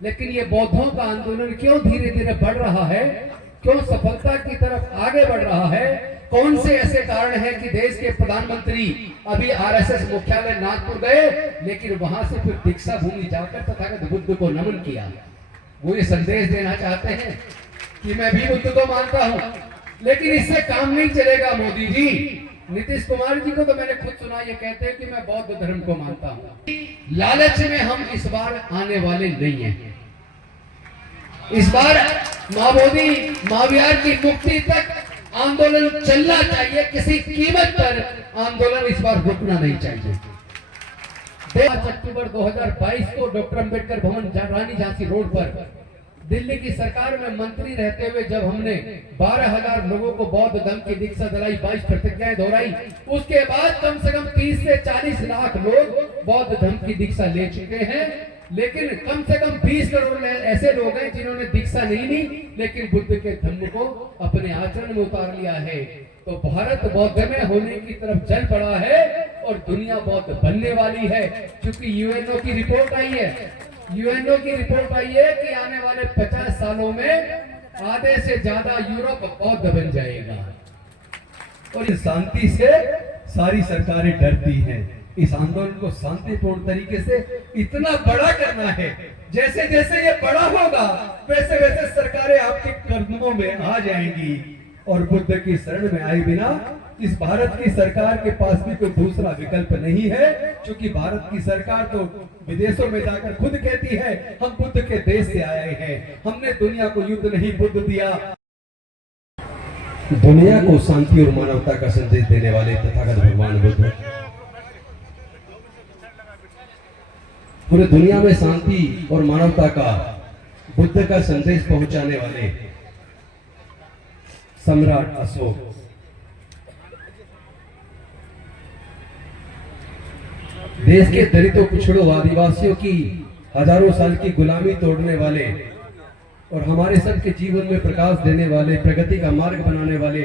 लेकिन ये बौद्धों का आंदोलन क्यों धीरे धीरे बढ़ रहा है, क्यों सफलता की तरफ आगे बढ़ रहा है? कौन से ऐसे कारण है कि देश के प्रधानमंत्री अभी आरएसएस मुख्यालय नागपुर गए, लेकिन वहां से फिर दीक्षा भूमि जाकर तथागत बुद्ध को नमन किया? वो ये संदेश देना चाहते हैं कि मैं भी बुद्ध को मानता हूं, लेकिन इससे काम नहीं चलेगा मोदी जी। नीतीश कुमार जी को तो मैंने खुद सुना, ये कहते हैं कि मैं बौद्ध धर्म को मानता हूं। लालच में हम इस बार आने वाले नहीं हैं। इस बार माओवादी मावियार की मुक्ति तक आंदोलन चलना चाहिए, किसी कीमत पर आंदोलन इस बार रुकना नहीं चाहिए। 5 अक्टूबर 2022 को डॉक्टर अंबेडकर भवन रानी झांसी रोड पर दिल्ली की सरकार में मंत्री रहते हुए जब हमने 12,000 लोगों को बौद्ध धर्म की दीक्षा दिलाई, 22 प्रतिज्ञाएं दोहराई, उसके बाद कम से कम 30 से 40 लाख लोग बौद्ध धर्म की दीक्षा ले चुके हैं। लेकिन कम से कम 20 करोड़ ऐसे लोग हैं जिन्होंने दीक्षा नहीं ली, लेकिन बुद्ध के धर्म को अपने आचरण में उतार लिया है। तो भारत बौद्ध में होने की तरफ चल पड़ा है और दुनिया बौद्ध बनने वाली है, क्योंकि यूएनओ की रिपोर्ट आई है। यूएनओ की रिपोर्ट आई है कि आने वाले 50 सालों में आधे से ज्यादा यूरोप बौद्ध बन जाएगा। और इस शांति से सारी सरकारें डरती हैं। इस आंदोलन को शांतिपूर्ण तरीके से इतना बड़ा करना है, जैसे जैसे ये बड़ा होगा वैसे वैसे सरकारें आपके कदमों में आ जाएंगी। और बुद्ध की शरण में आए बिना इस भारत की सरकार के पास भी कोई दूसरा विकल्प नहीं है, क्योंकि भारत की सरकार तो विदेशों में जाकर खुद कहती है हम बुद्ध के देश से आए हैं, हमने दुनिया को युद्ध नहीं बुद्ध दिया। दुनिया को शांति और मानवता का संदेश देने वाले तथागत भगवान बुद्ध पूरे दुनिया में शांति और मानवता का बुद्ध का संदेश पहुंचाने वाले सम्राट अशोक देश के दलितों, पिछड़ों, आदिवासियों की हजारों साल की गुलामी तोड़ने वाले और हमारे सबके जीवन में प्रकाश देने वाले, प्रगति का मार्ग बनाने वाले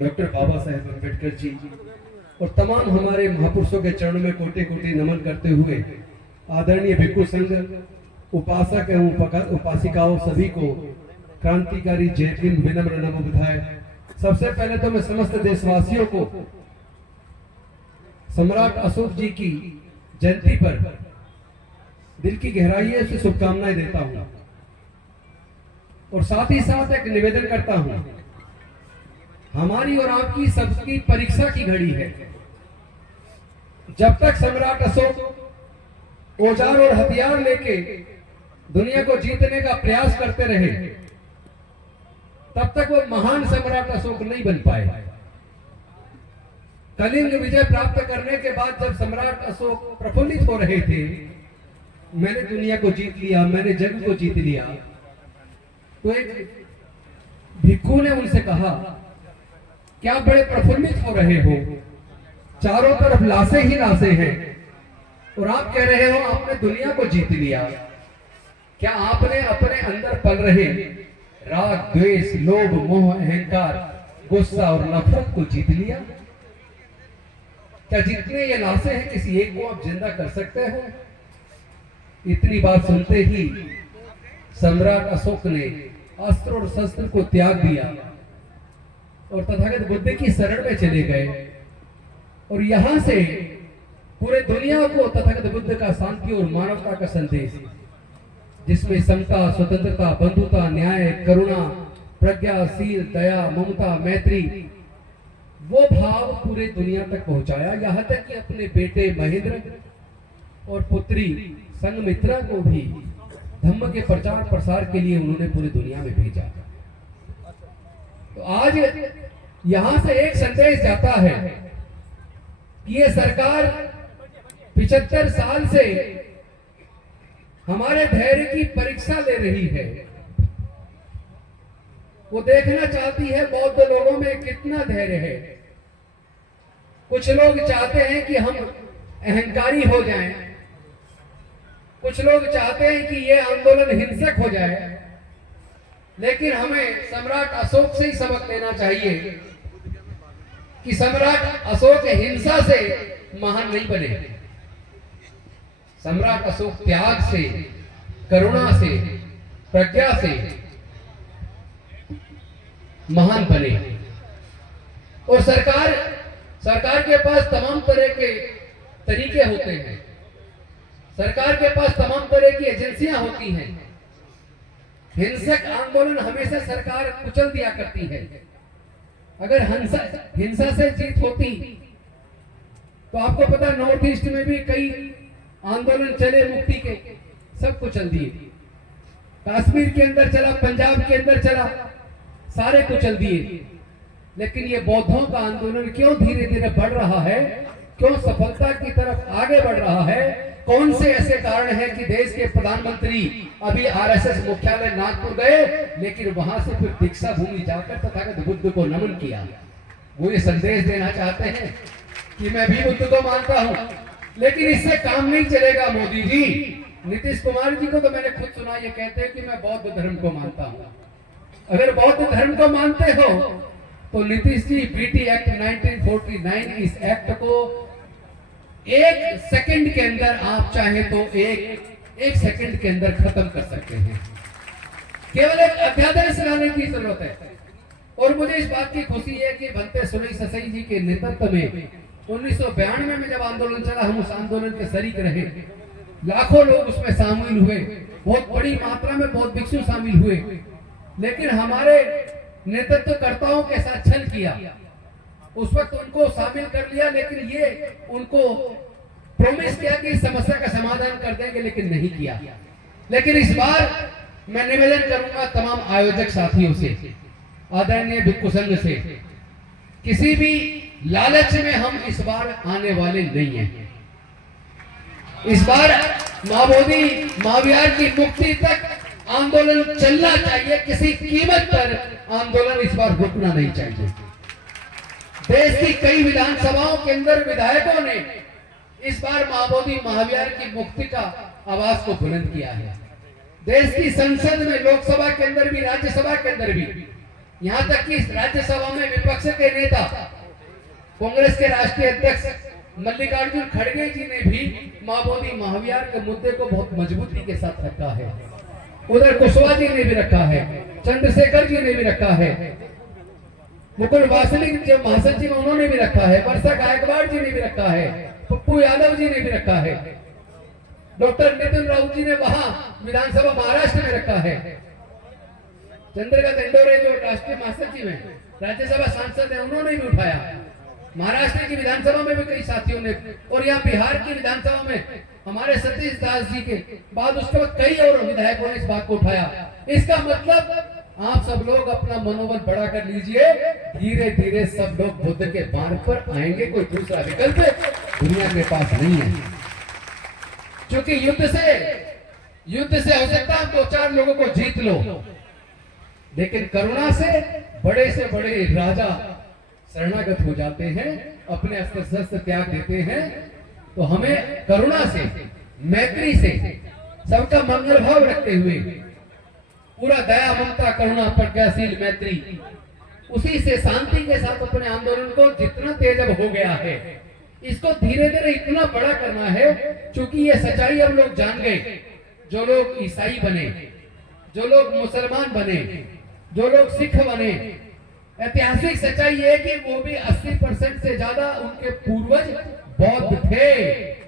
डॉक्टर बाबा साहेब अम्बेडकर जी और तमाम हमारे महापुरुषों के चरणों में कोटि कोटि नमन करते हुए आदरणीय भिक्षु संघ, उपासक एवं उपासिकाओं सभी को क्रांतिकारी जय हिंद, विनम्र नमो बुधाय। सबसे पहले तो मैं समस्त देशवासियों को सम्राट अशोक जी की जयंती पर दिल की गहराइयों से शुभकामनाएं देता हूं और साथ ही साथ एक निवेदन करता हूं, हमारी और आपकी सबकी परीक्षा की घड़ी है। जब तक सम्राट अशोक औजार और हथियार लेके दुनिया को जीतने का प्रयास करते रहे, तब तक वो महान सम्राट अशोक नहीं बन पाए। कलिंग विजय प्राप्त करने के बाद जब सम्राट अशोक प्रफुल्लित हो रहे थे, मैंने दुनिया को जीत लिया, मैंने जग को जीत लिया, तो एक भिक्षु ने उनसे कहा क्या बड़े प्रफुल्लित हो रहे हो, चारों तरफ लाशें ही लाशें हैं और आप कह रहे हो आपने दुनिया को जीत लिया। क्या आपने अपने अंदर पल रहे राग, द्वेष, लोभ, मोह, अहंकार, गुस्सा और नफरत को जीत लिया? क्या जितने ये लाशें हैं किसी एक को आप जिंदा कर सकते हो? इतनी बात सुनते ही सम्राट अशोक ने अस्त्र और शस्त्र को त्याग दिया और तथागत बुद्ध की शरण में चले गए और यहां से पूरे दुनिया को तथागत बुद्ध का शांति और मानवता का संदेश, जिसमें समता, स्वतंत्रता, बंधुता, न्याय, करुणा, प्रज्ञाशील, दया, ममता, मैत्री, वो भाव पूरे दुनिया तक पहुंचाया। यहां तक कि अपने बेटे महेंद्र और पुत्री संघमित्रा को भी धम्म के प्रचार प्रसार के लिए उन्होंने पूरी दुनिया में भेजा। तो आज यहां से एक संदेश जाता है कि ये सरकार 75 साल से हमारे धैर्य की परीक्षा ले रही है। वो देखना चाहती है बौद्ध लोगों में कितना धैर्य है। कुछ लोग चाहते हैं कि हम अहंकारी हो जाएं, कुछ लोग चाहते हैं कि ये आंदोलन हिंसक हो जाए, लेकिन हमें सम्राट अशोक से ही सबक लेना चाहिए कि सम्राट अशोक हिंसा से महान नहीं बने, सम्राट अशोक त्याग से करुणा से, प्रज्ञा से महान बने। और सरकार के पास तमाम तरह के तरीके होते हैं, सरकार के पास तमाम तरह की एजेंसियां होती हैं। हिंसक आंदोलन हमेशा सरकार कुचल दिया करती है। अगर हिंसा से जीत होती तो आपको पता नॉर्थ ईस्ट में भी कई आंदोलन चले मुक्ति के, सब कुचल दिए। कश्मीर के अंदर चला, पंजाब के अंदर चला, सारे कुचल दिए। लेकिन ये बौद्धों का आंदोलन क्यों धीरे धीरे बढ़ रहा है, क्यों सफलता की तरफ आगे बढ़ रहा है? कौन से ऐसे कारण हैं कि देश के प्रधानमंत्री अभी आरएसएस मुख्यालय नागपुर गए, लेकिन वहां से फिर दीक्षा भूमि जाकर तथागत बुद्ध को नमन किया। वो ये संदेश देना चाहते हैं कि मैं भी बुद्ध को मानता हूं। लेकिन इससे काम नहीं चलेगा मोदी जी। नीतीश कुमार जी को तो मैंने खुद सुना, ये कहते हैं कि मैं बौद्ध धर्म को मानता हूं। अगर बौद्ध धर्म को मानते हो तो नीतीश जी बीटी एक्ट 1949 इस एक्ट को एक सेकंड के अंदर, आप चाहे तो एक सेकंड के अंदर खत्म कर सकते हैं। केवल एक अध्यादेश लाने की जरूरत है। और मुझे इस बात की खुशी है कि बनते सुनई ससई जी के नेतृत्व में 1992 में जब आंदोलन चला, हम उस आंदोलन के शरीक रहे। लाखों लोग उसमें शामिल हुए, बहुत बड़ी मात्रा में बौद्ध भिक्षु शामिल हुए। लेकिन हमारे नेतृत्वकर्ताओं के साथ छल किया। उस वक्त उनको शामिल कर लिया, लेकिन ये उनको प्रॉमिस किया कि इस समस्या का समाधान कर देंगे, लेकिन नहीं किया। लेकिन इस बार मैं निवेदन करूंगा तमाम आयोजक साथियों से, आदरणीय भिक्षु संघ से, किसी भी लालच में हम इस बार आने वाले नहीं हैं। इस बार मां बोधि महाविहार की मुक्ति तक आंदोलन चलना चाहिए। किसी कीमत पर आंदोलन इस बार रुकना नहीं चाहिए। देश की कई विधानसभाओं के अंदर विधायकों ने इस बार मां बोधि महाविहार की मुक्ति का आवाज को बुलंद किया है। देश की संसद में, लोकसभा के अंदर भी, राज्यसभा के अंदर भी, यहां तक कि राज्यसभा में विपक्ष के नेता, कांग्रेस के राष्ट्रीय अध्यक्ष मल्लिकार्जुन खड़गे जी ने भी मां बोधि महाविहार के मुद्दे को बहुत मजबूती के साथ रखा है। उधर कुशवाहा जी ने भी रखा है, चंद्रशेखर जी ने भी रखा है, मुकुल वासनिक जो महासचिव उन्होंने भी रखा है, वर्षा गायकवाड़ जी ने भी रखा है, पप्पू यादव जी ने भी रखा है, डॉक्टर नितिन राउत जी ने वहां विधानसभा महाराष्ट्र में रखा है, चंद्रिका दंडोरे जो राष्ट्रीय महासचिव है, राज्यसभा सांसद है, उन्होंने भी उठाया। महाराष्ट्र की विधानसभा में भी कई साथियों ने, और यहाँ बिहार की विधानसभा में हमारे सतीश दास जी के बाद उसके बाद कई और विधायकों ने इस बात को उठाया। इसका मतलब आप सब लोग अपना मनोबल बढ़ा कर लीजिए। धीरे धीरे सब लोग बुद्ध के मार्ग पर आएंगे। कोई दूसरा विकल्प दुनिया के पास नहीं है। क्योंकि युद्ध से हो सकता है 2-4 लोगों को जीत लो, लेकिन करुणा से बड़े राजा शरणागत हो जाते हैं, अपने अस्त्र शस्त्र त्याग देते हैं। तो हमें करुणा से, मैत्री से, सबका मंगल भाव रखते हुए, पूरा दया, ममता, करुणा, प्रज्ञाशील मैत्री, उसी से शांति के साथ अपने आंदोलन को जितना तेज अब हो गया है, इसको धीरे धीरे इतना बड़ा करना है। क्योंकि ये सच्चाई हम लोग जान गए। जो लोग ईसाई बने, जो लोग मुसलमान बने, जो लोग सिख बने, ऐतिहासिक सच्चाई है कि वो भी 80% से ज्यादा उनके पूर्वज बौद्ध थे।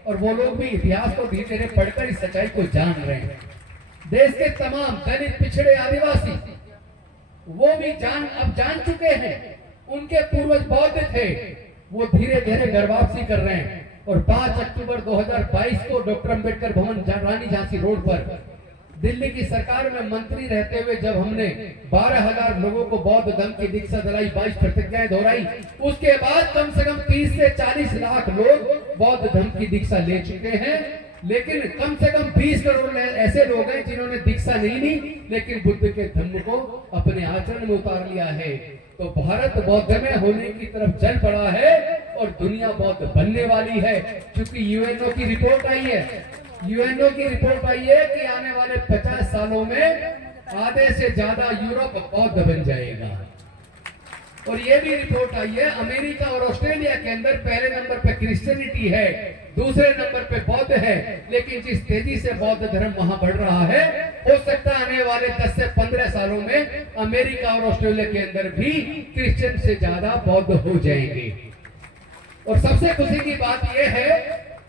और वो लोग भी इतिहास को धीरे धीरे पढ़कर इस सच्चाई को जान रहे हैं। देश के तमाम दलित, पिछड़े, आदिवासी वो भी जान चुके हैं उनके पूर्वज बौद्ध थे। वो धीरे धीरे गर्भापसी कर रहे हैं। और 5 अक्टूबर 2022 को डॉक्टर अंबेडकर भवन, रानी झांसी रोड पर दिल्ली की सरकार में मंत्री रहते हुए जब हमने 12,000 लोगों को बौद्ध धर्म की दीक्षा दिलाई, 22 प्रतिज्ञाएं दोहराई, उसके बाद कम से कम 30 से 40 लाख लोग बौद्ध धर्म की दीक्षा ले चुके हैं। लेकिन कम से कम 20 करोड़ ऐसे लोग हैं जिन्होंने दीक्षा नहीं ली, लेकिन बुद्ध के धर्म को अपने आचरण में उतार लिया है। तो भारत बौद्ध में होने की तरफ चल पड़ा है और दुनिया बौद्ध बनने वाली है। क्योंकि यूएनओ की रिपोर्ट आई है कि आने वाले 50 सालों में आधे से ज्यादा यूरोप बौद्ध बन जाएगा। और ये भी रिपोर्ट आई है अमेरिका और ऑस्ट्रेलिया के अंदर पहले नंबर पे क्रिश्चियनिटी है, दूसरे नंबर पे बौद्ध है, लेकिन जिस तेजी से बौद्ध धर्म वहां बढ़ रहा है, हो सकता है आने वाले 10 से 15 सालों में अमेरिका और ऑस्ट्रेलिया के अंदर भी क्रिश्चियन से ज्यादा बौद्ध हो जाएंगे। और सबसे खुशी की बात यह है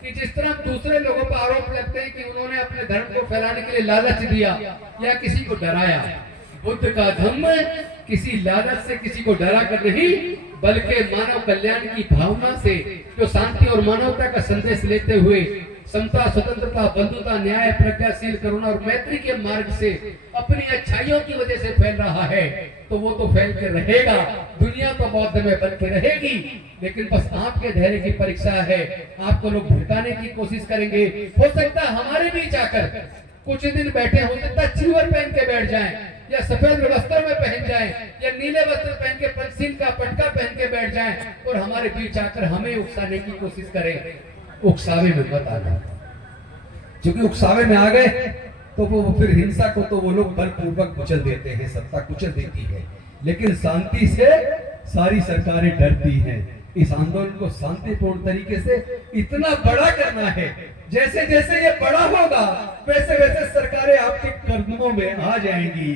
कि जिस तरह दूसरे लोगों पर आरोप लगते हैं कि उन्होंने अपने धर्म को फैलाने के लिए लालच दिया या किसी को डराया, बुद्ध का धर्म किसी लालच से किसी को डरा कर नहीं, बल्कि मानव कल्याण की भावना से, जो शांति और मानवता का संदेश लेते हुए समता, स्वतंत्रता, बंधुता, न्याय, प्रज्ञाशील, करुणा और मैत्री के मार्ग से अपनी अच्छाइयों की वजह से फैल रहा है, तो वो तो फैल के रहेगा। दुनिया तो बौद्ध में बन के रहेगी, लेकिन बस आपके धैर्य की परीक्षा है। आपको लोग भटकाने की कोशिश करेंगे, हो सकता है हमारे बीच आकर कुछ दिन बैठे, हो सकता है चिवर पहन के बैठ जाएं, या सफेद वस्त्र में पहन जाएं, या नीले वस्त्र पहन के पंचशील का पटका पहन के बैठ जाएं और हमारे बीच आकर हमें उकसाने की कोशिश करें। उकसावे में मत आना, क्योंकि उकसावे में आ गए तो वो फिर हिंसा को तो वो लोग बलपूर्वक कुचल देते हैं, सत्ता कुचल देती है। लेकिन शांति से सारी सरकारें डरती हैं। इस आंदोलन को शांतिपूर्ण तरीके से इतना बड़ा करना है, जैसे जैसे ये बड़ा होगा वैसे वैसे सरकारें आपके कदमों में आ जाएंगी।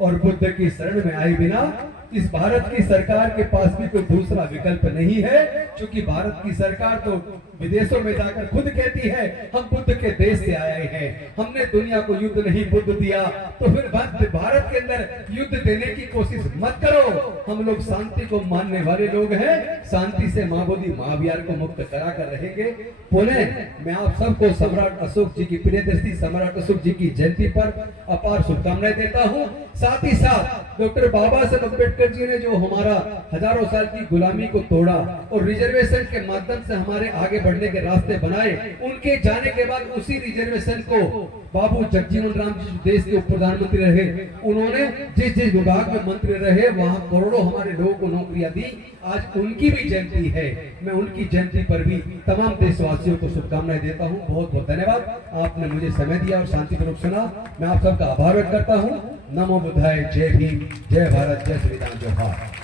और बुद्ध की शरण में आए बिना इस भारत की सरकार के पास भी कोई दूसरा विकल्प नहीं है, क्योंकि भारत की सरकार तो विदेशों में जाकर खुद कहती है हम बुद्ध के देश से आए हैं, हमने दुनिया को युद्ध नहीं बुद्ध दिया। तो फिर भारत के अंदर युद्ध देने की कोशिश मत करो। हम लोग शांति को मानने वाले लोग हैं, शांति से माँ बोधी महाविहार को मुक्त करा कर रहेंगे। पुनः मैं आप सबको सम्राट अशोक जी की प्रियदर्शी सम्राट अशोक जी की जयंती पर अपार शुभकामनाएं देता हूँ। साथ ही साथ डॉक्टर बाबा साहब अम्बेडकर जी ने जो हमारा हजारों साल की गुलामी को तोड़ा और रिजर्वेशन के माध्यम से हमारे आगे बढ़ने के रास्ते बनाए, उनके जाने के बाद उसी रिजर्वेशन को बाबू जगजीवन राम जी देश के उप प्रधानमंत्री रहे, उन्होंने जिस जिस विभाग में मंत्री रहे वहां करोड़ों हमारे लोगों को नौकरियां दी। आज उनकी भी जयंती है, मैं उनकी जयंती पर भी तमाम देशवासियों को शुभकामनाएं देता हूं। बहुत बहुत धन्यवाद, आपने मुझे समय दिया और शांतिपूर्वक सुना। मैं आप सबका आभार व्यक्त करता हूं। नमो बुद्धाय, जय भीम, जय भारत, जय श्री राम, जय भारत।